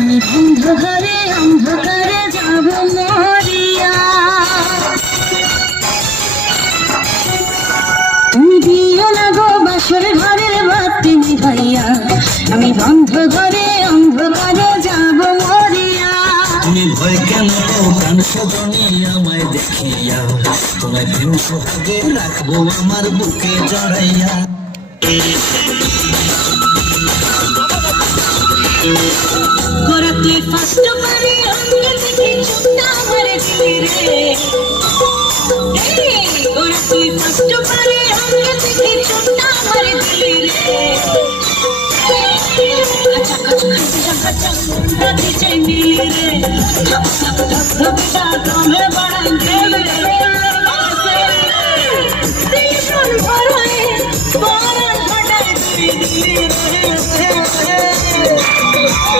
আমি অন্ধকারে যাব মরিয়া। তুমি দিও না গো বাসর ঘরের বাতি নিভাইয়া, আমি অন্ধকারে যাব মরিয়া। তুমি ভয় কেন প্রাণ সজনী আমায় দেখিয়া, তোমায় প্রেম সোহাগে রাখবো আমার বুকে জড়াইয়া। করাতে ফার্স্ট পারে অঙ্গ থেকে চুপটা মারে দিলি রে, করাতে ফার্স্ট পারে অঙ্গ থেকে চুপটা মারে দিলি রে। কাঁচা কাঁচা খাঁচা কাঁচা রাতে চাই মিলি রে, ধপ ধপ ধপ ধপ ডাকমে বাড়াই দেবে রে। দিল ভরায় বারান ফাটাই দিলি রে।